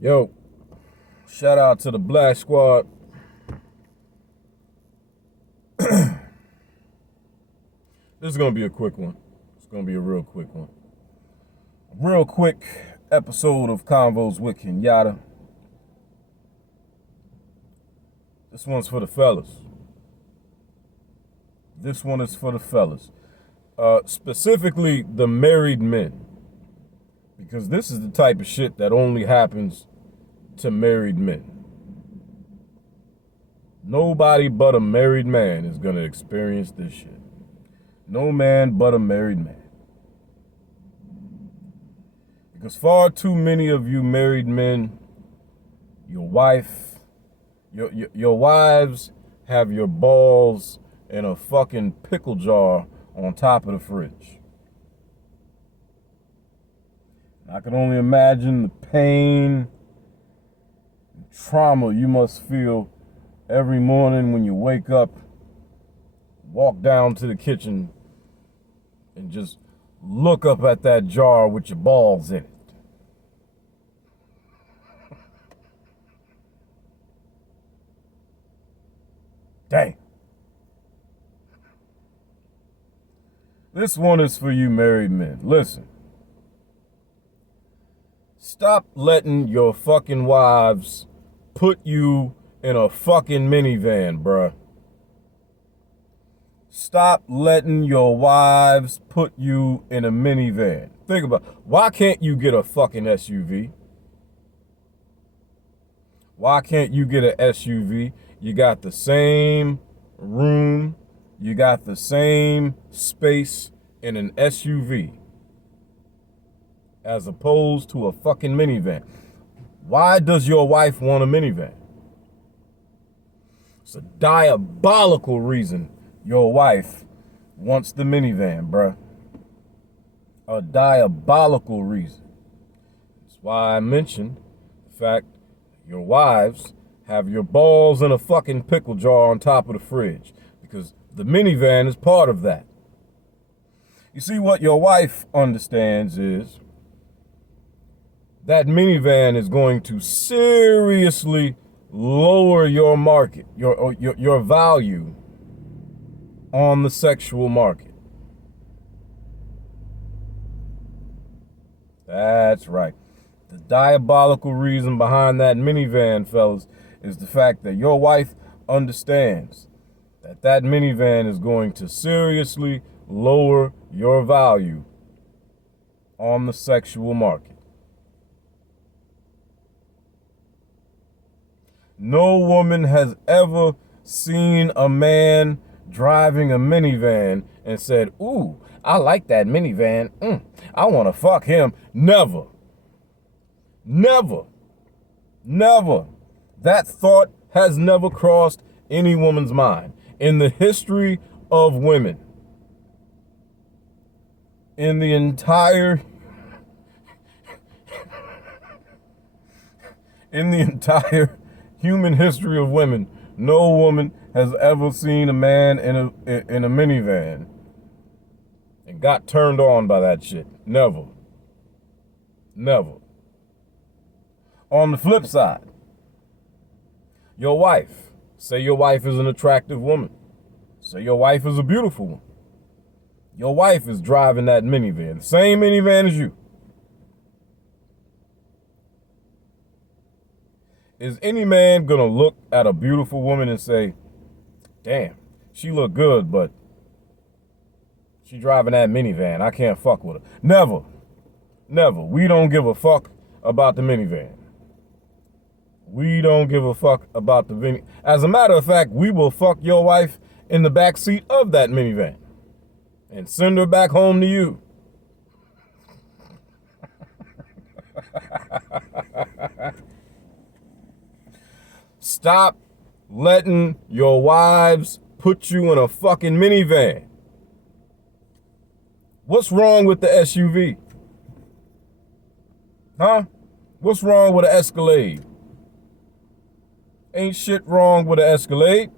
Yo, shout out to the Black Squad. This is going to be a quick one. It's going to be a real quick one. A real quick episode of Konvos with Kenyatta. This one's for the fellas. This one is for the fellas. Specifically, the married men. Because this is the type of shit that only happens to married men. Nobody but a married man is going to experience this shit. No man but a married man. Because far too many of you married men, your wives have your balls in a fucking pickle jar on top of the fridge. I can only imagine the pain and trauma you must feel every morning when you wake up, walk down to the kitchen, and just look up at that jar with your balls in it. Dang. This one is for you married men. Listen. Stop letting your fucking wives put you in a fucking minivan, bruh. Stop letting your wives put you in a minivan. Think about it. Why can't you get a fucking SUV? Why can't you get an SUV? You got the same room. You got the same space in an SUV as opposed to a fucking minivan. Why does your wife want a minivan? It's a diabolical reason your wife wants the minivan, bruh. A diabolical reason. That's why I mentioned the fact your wives have your balls in a fucking pickle jar on top of the fridge, because the minivan is part of that. You see, what your wife understands is that minivan is going to seriously lower your market, your value on the sexual market. That's right. The diabolical reason behind that minivan, fellas, is the fact that your wife understands that that minivan is going to seriously lower your value on the sexual market. No woman has ever seen a man driving a minivan and said, "Ooh, I like that minivan. I want to fuck him." Never. Never. Never. That thought has never crossed any woman's mind in the history of women. In the entire human history of women, no woman has ever seen a man in a minivan and got turned on by that shit. Never. Never. On the flip side, your wife, say your wife is an attractive woman. Say your wife is a beautiful woman. Your wife is driving that minivan, the same minivan as you. Is any man gonna look at a beautiful woman and say, "Damn, she look good, but she driving that minivan, I can't fuck with her"? Never. Never. We don't give a fuck about the minivan. We don't give a fuck about the minivan. As a matter of fact, we will fuck your wife in the back seat of that minivan and send her back home to you. Stop letting your wives put you in a fucking minivan. What's wrong with the SUV? Huh? What's wrong with an Escalade? Ain't shit wrong with an Escalade.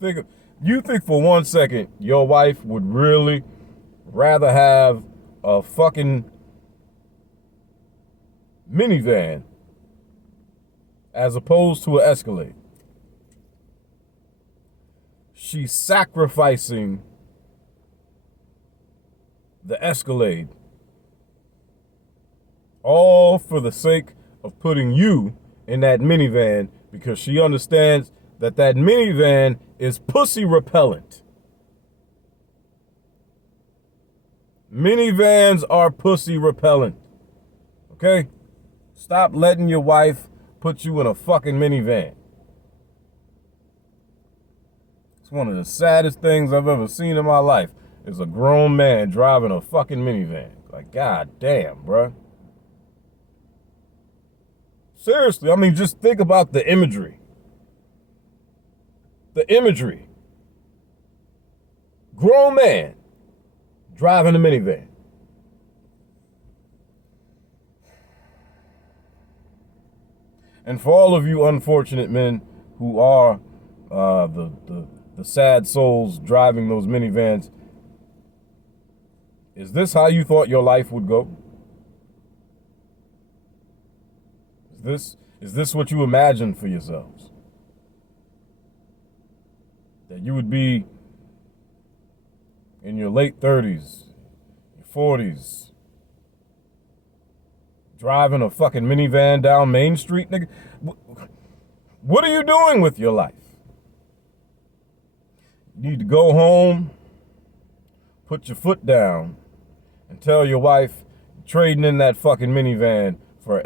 You think for 1 second your wife would really rather have a fucking minivan as opposed to an Escalade. She's sacrificing the Escalade all for the sake of putting you in that minivan because she understands that that minivan is pussy repellent. Minivans are pussy repellent. Okay? Stop letting your wife put you in a fucking minivan. It's one of the saddest things I've ever seen in my life is a grown man driving a fucking minivan. Like, god damn, bruh. Seriously, I mean, just think about the imagery. The imagery. Grown man driving a minivan. And for all of you unfortunate men who are the sad souls driving those minivans, is this how you thought your life would go? Is this what you imagined for yourselves? That you would be in your late 30s, your 40s, driving a fucking minivan down Main Street, nigga? What are you doing with your life? You need to go home, put your foot down, and tell your wife you're trading in that fucking minivan for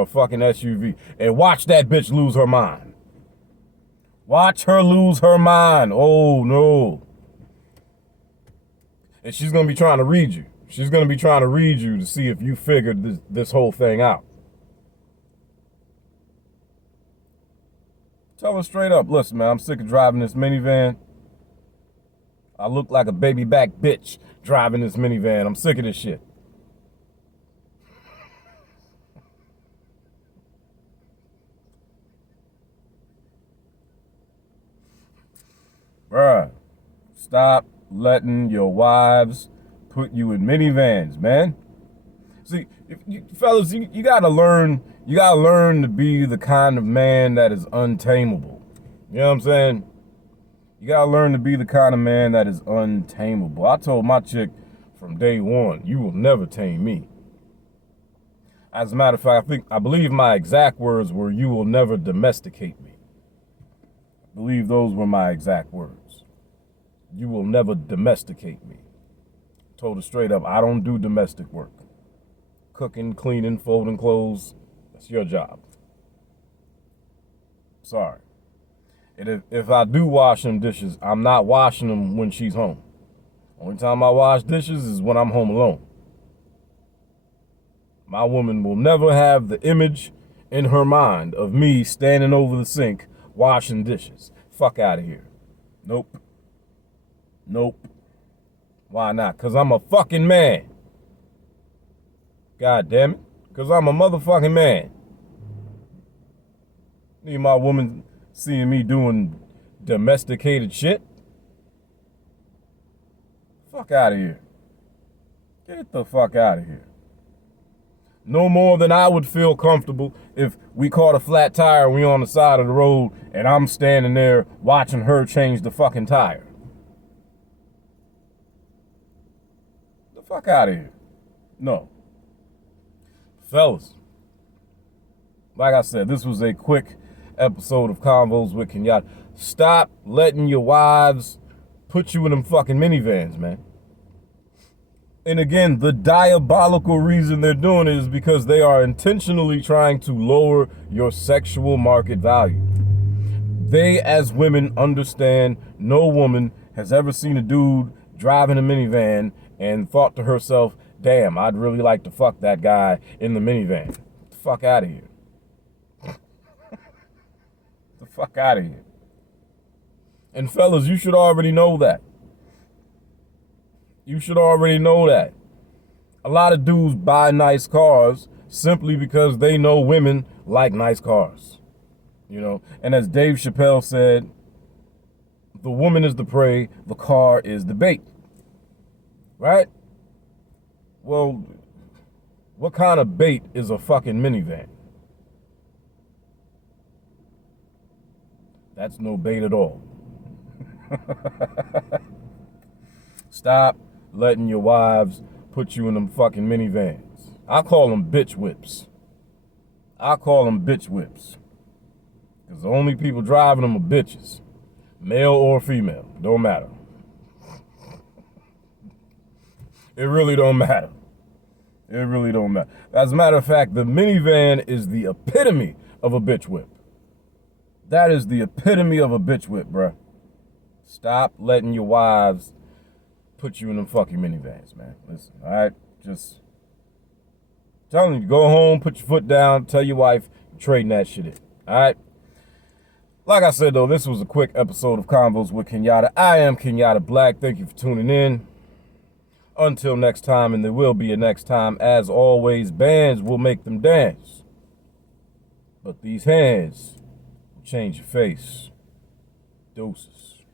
a fucking SUV, and watch that bitch lose her mind. Watch her lose her mind. Oh no. And she's gonna be trying to read you. She's gonna be trying to read you to see if you figured this whole thing out. Tell her straight up, listen, man, I'm sick of driving this minivan. I look like a baby back bitch driving this minivan. I'm sick of this shit. Bruh, stop letting your wives put you in minivans, man. See, fellas, you gotta learn to be the kind of man that is untamable. You know what I'm saying? You gotta learn to be the kind of man that is untamable. I told my chick from day one, you will never tame me. As a matter of fact, I believe my exact words were, you will never domesticate me. I believe those were my exact words. You will never domesticate me. Told her straight up, I don't do domestic work. Cooking, cleaning, folding clothes, that's your job. Sorry. And if I do wash them dishes, I'm not washing them when she's home. Only time I wash dishes is when I'm home alone. My woman will never have the image in her mind of me standing over the sink washing dishes. Fuck out of here. Nope. Nope. Why not? Because I'm a fucking man. God damn it. Because I'm a motherfucking man. Need my woman seeing me doing domesticated shit? Fuck out of here. Get the fuck out of here. No more than I would feel comfortable if we caught a flat tire and we on the side of the road and I'm standing there watching her change the fucking tire. The fuck out of here. No. Fellas, like I said, this was a quick episode of Konvos with Kenyatta. Stop letting your wives put you in them fucking minivans, man. And again, the diabolical reason they're doing it is because they are intentionally trying to lower your sexual market value. They, as women, understand no woman has ever seen a dude driving a minivan and thought to herself, damn, I'd really like to fuck that guy in the minivan. Get the fuck out of here. Get the fuck out of here. And fellas, you should already know that. You should already know that. A lot of dudes buy nice cars simply because they know women like nice cars. You know, and as Dave Chappelle said, the woman is the prey, the car is the bait. Right? Well, What kind of bait is a fucking minivan? That's no bait at all. Stop letting your wives put you in them fucking minivans. I call them bitch whips. Because the only people driving them are bitches. Male or female. Don't matter. It really don't matter. As a matter of fact, the minivan is the epitome of a bitch whip. That is the epitome of a bitch whip, bruh. Stop letting your wives put you in them fucking minivans, man. Listen, all right? Just telling you, go home, put your foot down, tell your wife, you're trading that shit in, all right? Like I said, though, this was a quick episode of Konvos with Kenyatta. I am Kenyatta Black. Thank you for tuning in. Until next time, and there will be a next time, as always, bands will make them dance. But these hands will change your face. Deuces.